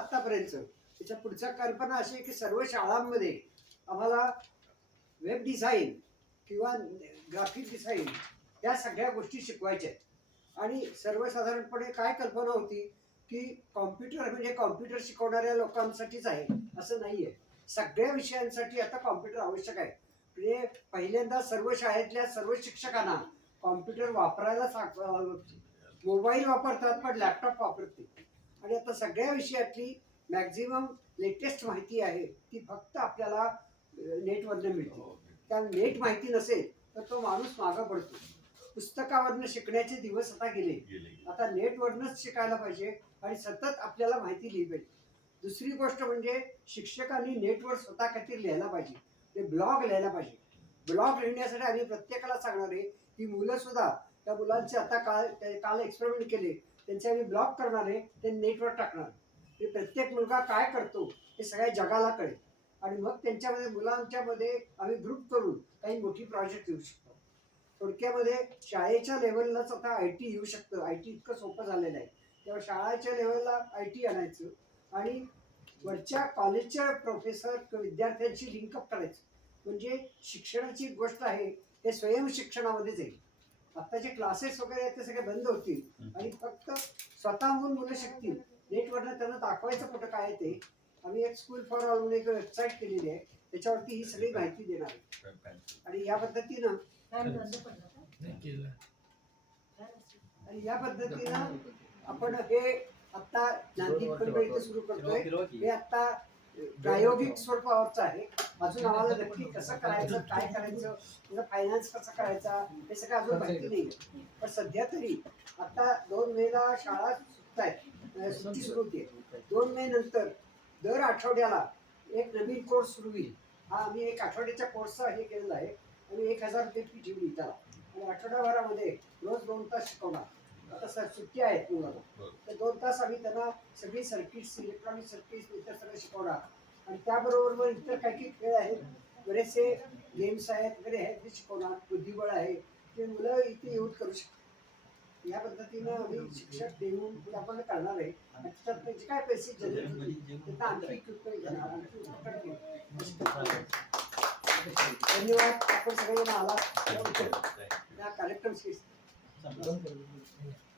आतापर्यंत त्याच्या पुढच्या कल्पना अशी आहे की सर्व शाळांमध्ये आम्हाला वेब डिझाईन किंवा ग्राफिक डिझाईन या सगळ्या गोष्टी शिकवायच्या आहेत. आणि सर्वसाधारणपणे काय कल्पना होती की कॉम्प्युटर म्हणजे कॉम्प्युटर शिकवणाऱ्या लोकांसाठीच आहे असं नाही आहे सगळ्या विषयांसाठी आता कॉम्प्युटर आवश्यक आहे. म्हणजे पहिल्यांदा सर्व शाळेतल्या सर्व शिक्षकांना कॉम्प्युटर वापरायला सांग मोबाईल वापरतात पण लॅपटॉप वापरते आणि आता सगळ्या विषयातली मॅक्झिमम लेटेस्ट माहिती आहे ती फक्त आपल्याला नेटवरनं मिळते. त्या नेट माहिती नसेल तर तो माणूस मागं पडतो. पुस्तकावरनं शिकण्याचे दिवस आता गेले. गेले. आता नेटवरनच शिकायला पाहिजे आणि सतत आपल्याला माहिती लिहिली पाहिजे दुसरी गोष्ट म्हणजे शिक्षकांनी नेटवर स्वतः काहीतरी लिहायला पाहिजे. ते ब्लॉग लिहायला पाहिजे. ब्लॉग लिहिण्यासाठी आम्ही प्रत्येकाला सांगणार आहे की मुलं सुद्धा त्या मुलांचे आता काल काल एक्सपेरिमेंट केले. त्यांचे आम्ही ब्लॉक करणार आहे ते नेटवर टाकणार. ते प्रत्येक मुलगा काय करतो हे सगळ्या जगाला कळेल. आणि मग त्यांच्यामध्ये मुलांच्यामध्ये आम्ही ग्रुप करून काही मोठी प्रोजेक्ट येऊ शकतो. थोडक्यामध्ये शाळेच्या लेवललाच आता आय टी येऊ शकतं. आय टी इतकं सोपं झालेलं आहे. तेव्हा शाळेच्या लेवलला आय टी आणायचं आणि वरच्या कॉलेजच्या प्रोफेसर किंवा विद्यार्थ्यांशी लिंकअप करायचं. म्हणजे शिक्षणाची एक गोष्ट आहे हे स्वयंशिक्षणामध्ये जाईल. आता जे क्लासेस वगैरे आहेत ते सगळे बंद होतील. आणि फक्त स्वतःहून मुलं शिकतील. नेटवरनं त्यांना दाखवायचं कुठं काय आहे ते. आम्ही एक स्कूल फॉर ऑल म्हणून एक वेबसाईट केलेली आहे. त्याच्यावरती ही सगळी माहिती देणार आहे. आणि या पद्धतीनं. आणि या पद्धतीनं आपण हे आता नांदी इथे सुरू करतोय. हे आता प्रायोगिक स्वरूपावरचं आहे. अजून आम्हाला नक्की कसं करायचं काय करायचं त्याचा फायनान्स कसा करायचा हे सगळं अजून माहिती नाही पण सध्या तरी आता दोन मेला शाळा सुटत आहेत सुट्टी सुरू होते दोन मे नंतर दर आठवड्याला एक नवीन कोर्स सुरू होईल. हा आम्ही एक आठवड्याच्या कोर्सचा हे केलेला आहे. आणि एक हजार रुपये फी ठेवली त्याला. आणि आठवड्याभरामध्ये रोज दोन तास शिकवणार. आता सर सुट्टी आहेत मुलांना तर दोन तास आम्ही त्यांना सगळी सर्किट्स इलेक्ट्रॉनिक सर्किट्स इतर सगळं शिकवणार. आणि त्याबरोबर मग इतर काही काही खेळ आहेत. बरेचसे गेम्स आहेत वगैरे आहेत ते शिकवणार. बुद्धिबळ आहे. ते मुलं इथे येऊन करू शकतात. या पद्धतीनं आम्ही शिक्षक देऊन आपण करणार आहे. आणि त्याच्यात जे काय पैसे जनरेट होतील त्याचा आणखी घेणार, आणखी उपकरण. धन्यवाद. आपण सगळेजण आला या कार्यक्रम 嗯。